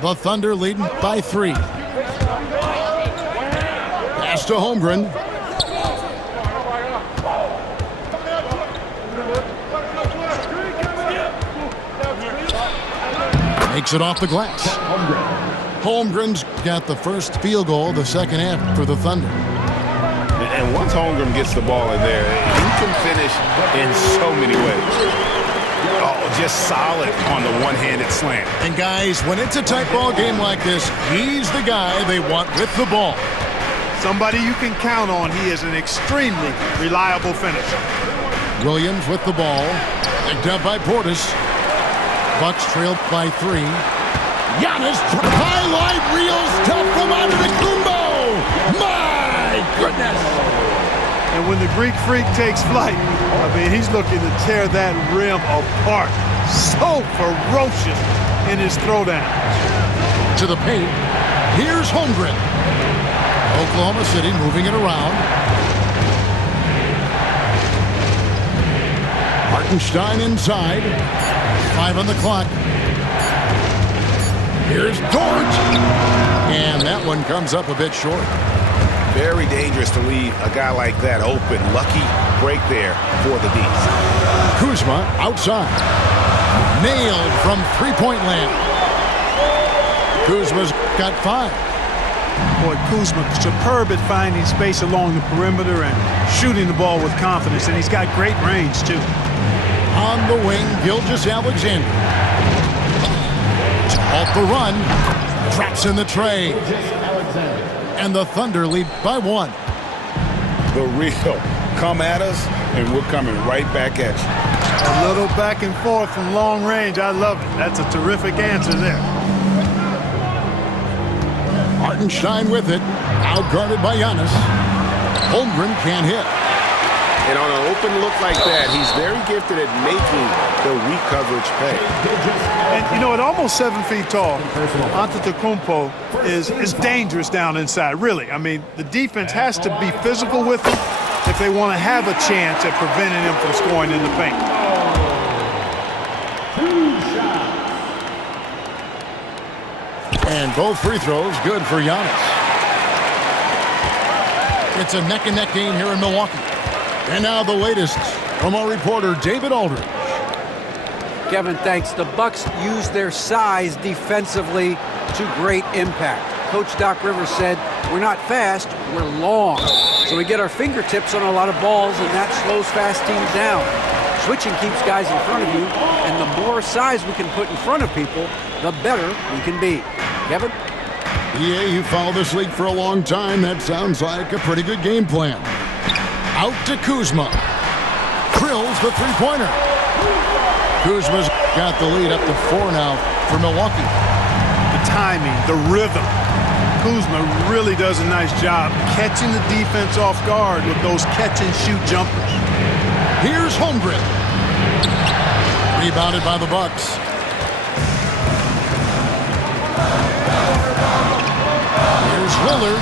The Thunder leading by 3. Pass to Holmgren. Makes it off the glass. Holmgren's got the first field goal of the second half for the Thunder. And once Holmgren gets the ball in there, he can finish in so many ways. Oh, just solid on the one-handed slam. And guys, when it's a tight ball game like this, he's the guy they want with the ball. Somebody you can count on. He is an extremely reliable finisher. Williams with the ball. Picked up by Portis. Bucks trailed by 3. Giannis, highlight reels tough from under the Kumbo. My goodness. And when the Greek Freak takes flight, I mean, he's looking to tear that rim apart. So ferocious in his throwdown. To the paint. Here's Holmgren. Oklahoma City moving it around. Hartenstein inside. 5 on the clock. Here's Dort. And that one comes up a bit short. Very dangerous to leave a guy like that open. Lucky break there for the D's. Kuzma outside. Nailed from three-point land. Kuzma's got 5. Boy, Kuzma superb at finding space along the perimeter and shooting the ball with confidence, and he's got great range, too. On the wing, Gilgeous-Alexander. Off the run. Drops in the tray. And the Thunder lead by 1. The real. Come at us, and we're coming right back at you. A little back and forth from long range. I love it. That's a terrific answer there. Hartenstein with it. Outguarded by Giannis. Holmgren can't hit. And on an open look like that, he's very gifted at making the weak coverage pay. And, you know, at almost 7 feet tall, Antetokounmpo is dangerous down inside, really. I mean, the defense has to be physical with him if they want to have a chance at preventing him from scoring in the paint. And both free throws good for Giannis. It's a neck-and-neck game here in Milwaukee. And now the latest from our reporter, David Aldridge. Kevin, thanks. The Bucks use their size defensively to great impact. Coach Doc Rivers said, we're not fast, we're long. So we get our fingertips on a lot of balls, and that slows fast teams down. Switching keeps guys in front of you, and the more size we can put in front of people, the better we can be. Kevin? Yeah, you followed this league for a long time. That sounds like a pretty good game plan. Out to Kuzma. Drills the three-pointer. Kuzma's got the lead up to 4 now for Milwaukee. The timing, the rhythm. Kuzma really does a nice job catching the defense off guard with those catch-and-shoot jumpers. Here's Holmgren. Rebounded by the Bucks. Here's Lillard.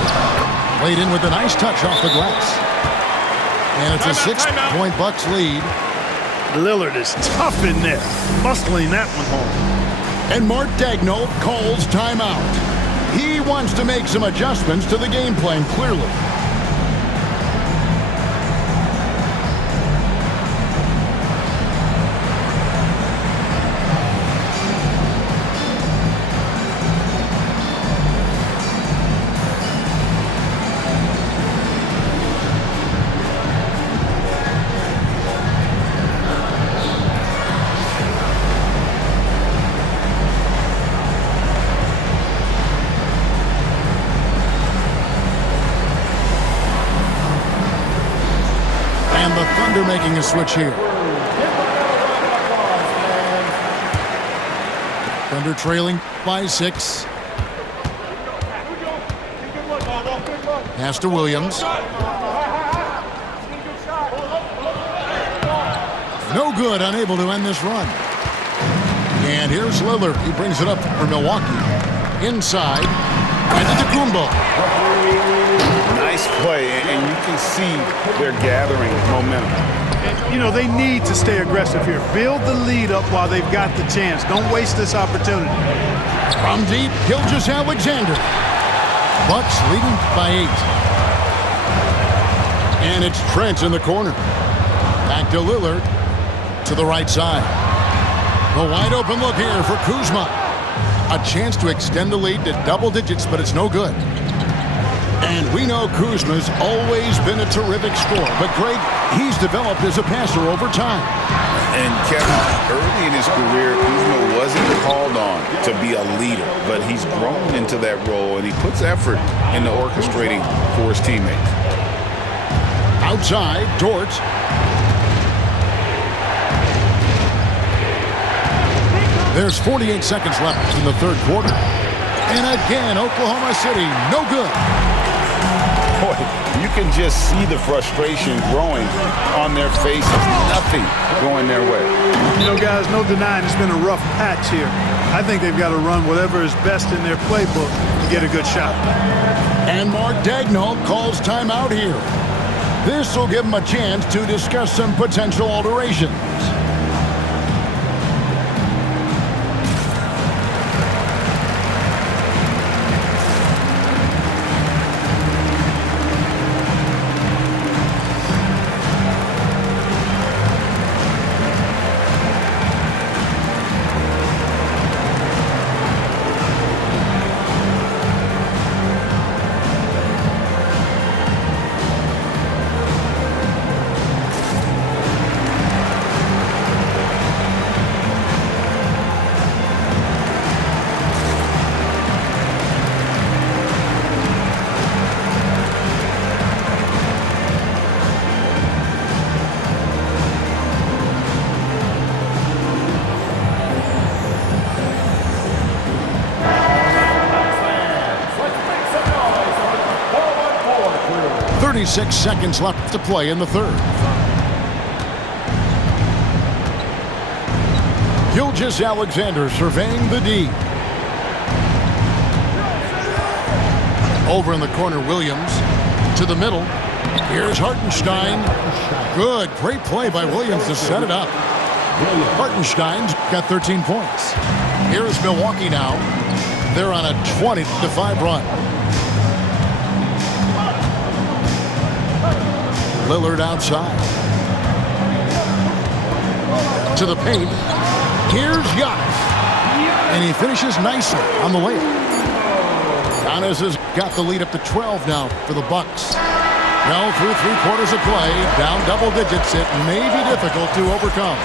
Laid in with a nice touch off the glass. And it's a 6-point Bucks lead. Lillard is tough in there, muscling that one home. And Mark Daigneault calls timeout. He wants to make some adjustments to the game plan, clearly. Thunder making a switch here. Thunder trailing by 6. Pass to Williams. No good, unable to end this run. And here's Lillard. He brings it up for Milwaukee. Inside. Antetokounmpo. Nice play, and you can see they're gathering momentum. And, you know, they need to stay aggressive here. Build the lead up while they've got the chance. Don't waste this opportunity. From deep, Gilgeous-Alexander. Bucks leading by 8. And it's Trent in the corner. Back to Lillard. To the right side. A wide open look here for Kuzma. A chance to extend the lead to double digits, but it's no good. And we know Kuzma's always been a terrific scorer, but Greg, he's developed as a passer over time. And Kevin, early in his career, Kuzma wasn't called on to be a leader, but he's grown into that role, and he puts effort into orchestrating for his teammates. Outside, Dort. There's 48 seconds left in the third quarter. And again, Oklahoma City, no good. Boy, you can just see the frustration growing on their faces. Nothing going their way. You know, guys, no denying it's been a rough patch here. I think they've got to run whatever is best in their playbook to get a good shot. And Mark Daigneault calls timeout here. This will give him a chance to discuss some potential alterations. Seconds left to play in the third. Gilgeous-Alexander surveying the D. Over in the corner, Williams to the middle. Here's Hartenstein. Good, great play by Williams to set it up. Hartenstein's got 13 points. Here's Milwaukee now. They're on a 20-5 run. Lillard outside. To the paint. Here's Giannis. And he finishes nicely on the layup. Giannis has got the lead up to 12 now for the Bucks. Well, through 3 quarters of play, down double digits, it may be difficult to overcome.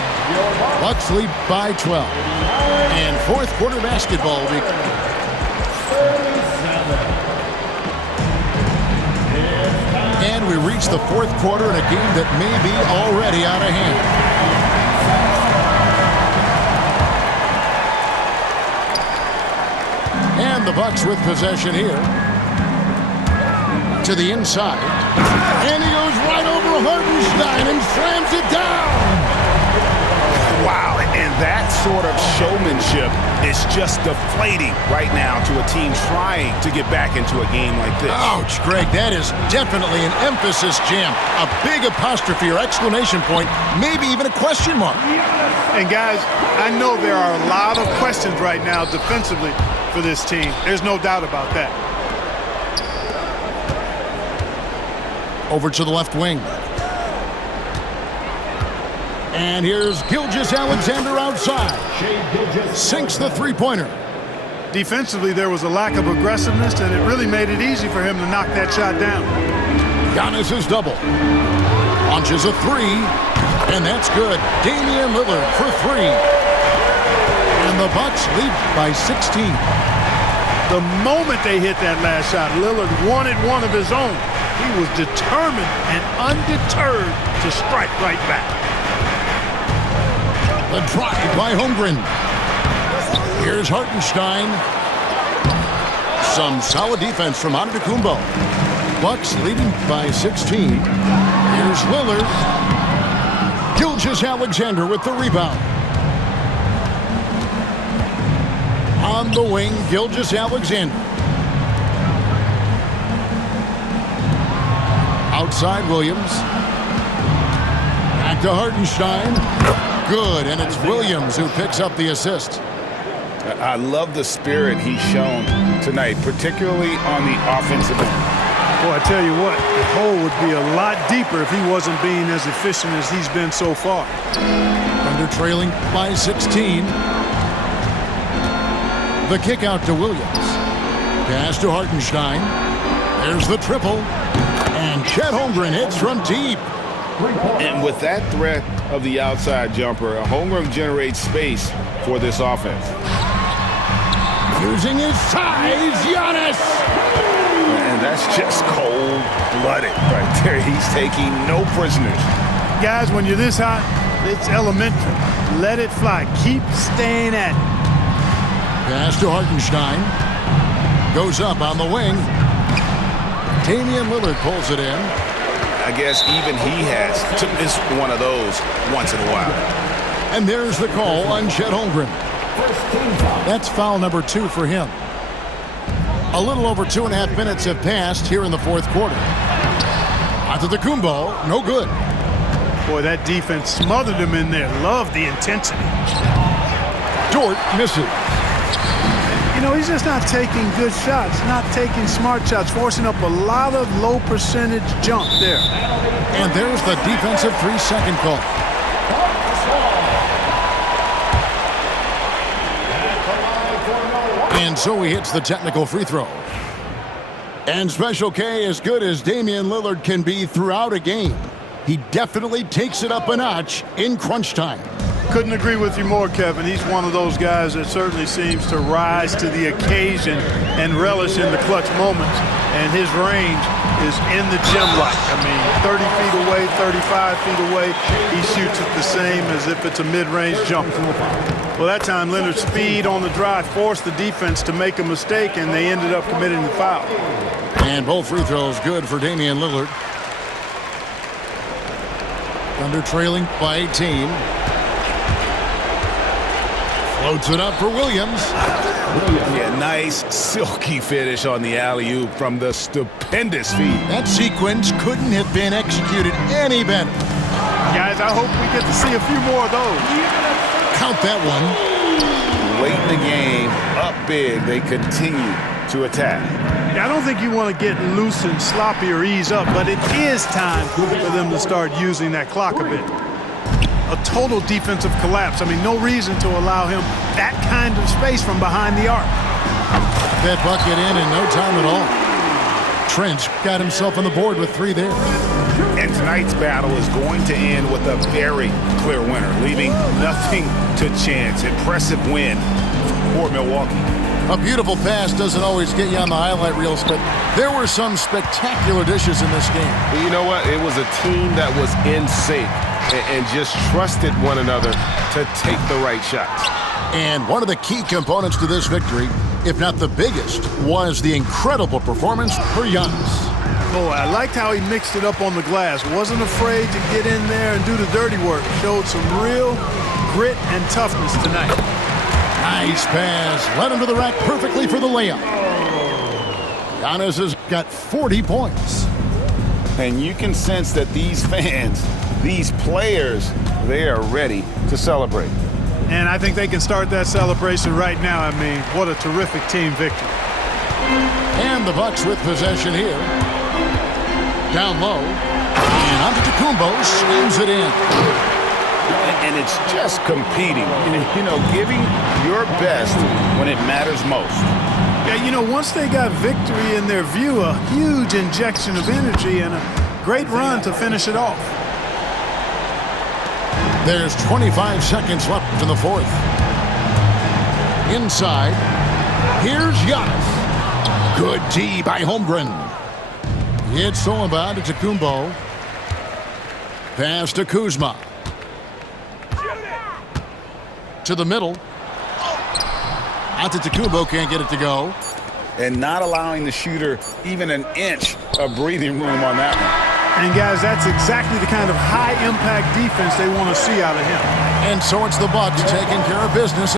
Bucks lead by 12. And fourth quarter basketball will be... And we reach the fourth quarter in a game that may be already out of hand. And the Bucks with possession here. To the inside. And he goes right over Hartenstein and slams it down. Wow, and that sort of showmanship is just deflating right now to a team trying to get back into a game like this. Ouch, Greg, that is definitely an emphasis jam. A big apostrophe or exclamation point, maybe even a question mark. And guys, I know there are a lot of questions right now defensively for this team. There's no doubt about that. Over to the left wing. And here's Gilgeous-Alexander outside. Sinks the three-pointer. Defensively, there was a lack of aggressiveness, and it really made it easy for him to knock that shot down. Giannis is double. Launches a three, and that's good. Damian Lillard for three. And the Bucks lead by 16. The moment they hit that last shot, Lillard wanted one of his own. He was determined and undeterred to strike right back. The drive by Holmgren. Here's Hartenstein. Some solid defense from Antetokounmpo. Bucks leading by 16. Here's Lillard. Gilgeous-Alexander with the rebound. On the wing, Gilgeous-Alexander. Outside Williams. Back to Hartenstein. Good, and it's Williams who picks up the assist. I love the spirit he's shown tonight, particularly on the offensive end. Boy, I tell you what, the hole would be a lot deeper if he wasn't being as efficient as he's been so far. Thunder trailing by 16. The kick out to Williams. Pass to Hartenstein. There's the triple. And Chet Holmgren hits from deep. And with that threat of the outside jumper, Holmgren generates space for this offense. Using his size, Giannis! And that's just cold-blooded right there. He's taking no prisoners. Guys, when you're this hot, it's elementary. Let it fly. Keep staying at it. Pass to Hartenstein. Goes up on the wing. Damian Lillard pulls it in. I guess even he has to miss one of those once in a while. And there's the call on Chet Holmgren. That's foul number 2 for him. A little over 2.5 minutes have passed here in the fourth quarter. Antetokounmpo, no good. Boy, that defense smothered him in there. Love the intensity. Dort misses. You know, he's just not taking good shots, not taking smart shots, forcing up a lot of low percentage jump there. And there's the defensive 3-second call. And so he hits the technical free throw. And Special K, as good as Damian Lillard can be throughout a game, he definitely takes it up a notch in crunch time. Couldn't agree with you more, Kevin. He's one of those guys that certainly seems to rise to the occasion and relish in the clutch moments. And his range is in the gym-like. I mean, 30 feet away, 35 feet away, he shoots it the same as if it's a mid-range jumper. Well, that time, Leonard's speed on the drive forced the defense to make a mistake, and they ended up committing the foul. And both free throws good for Damian Lillard. Thunder trailing by 18. Floats it up for Williams. Yeah, nice silky finish on the alley-oop from the stupendous feed. That sequence couldn't have been executed any better. Guys, I hope we get to see a few more of those. Count that one. Late in the game, up big, they continue to attack. I don't think you want to get loose and sloppy or ease up, but it is time for them to start using that clock a bit. A total defensive collapse. I mean, no reason to allow him that kind of space from behind the arc. That bucket in no time at all. Trent got himself on the board with 3 there. And tonight's battle is going to end with a very clear winner, leaving nothing to chance. Impressive win for Milwaukee. A beautiful pass doesn't always get you on the highlight reels, but there were some spectacular dishes in this game. You know what? It was a team that was in sync and just trusted one another to take the right shots. And one of the key components to this victory, if not the biggest, was the incredible performance for Giannis. Oh, I liked how he mixed it up on the glass. Wasn't afraid to get in there and do the dirty work. Showed some real grit and toughness tonight. Nice pass. Led him to the rack perfectly for the layup. Giannis has got 40 points. And you can sense that these fans, these players, they are ready to celebrate. And I think they can start that celebration right now. I mean, what a terrific team victory. And the Bucks with possession here. Down low. And Antetokounmpo slams it in. And it's just competing, you know, giving your best when it matters most. Yeah, you know, once they got victory in their view, a huge injection of energy and a great run to finish it off. There's 25 seconds left in the fourth. Inside. Here's Giannis. Good D by Holmgren. It's stolen by Antetokounmpo. Pass to Kuzma. To the middle. Antetokounmpo can't get it to go. And not allowing the shooter even an inch of breathing room on that one. And guys, that's exactly the kind of high-impact defense they want to see out of him. And so it's the Bucks taking care of business.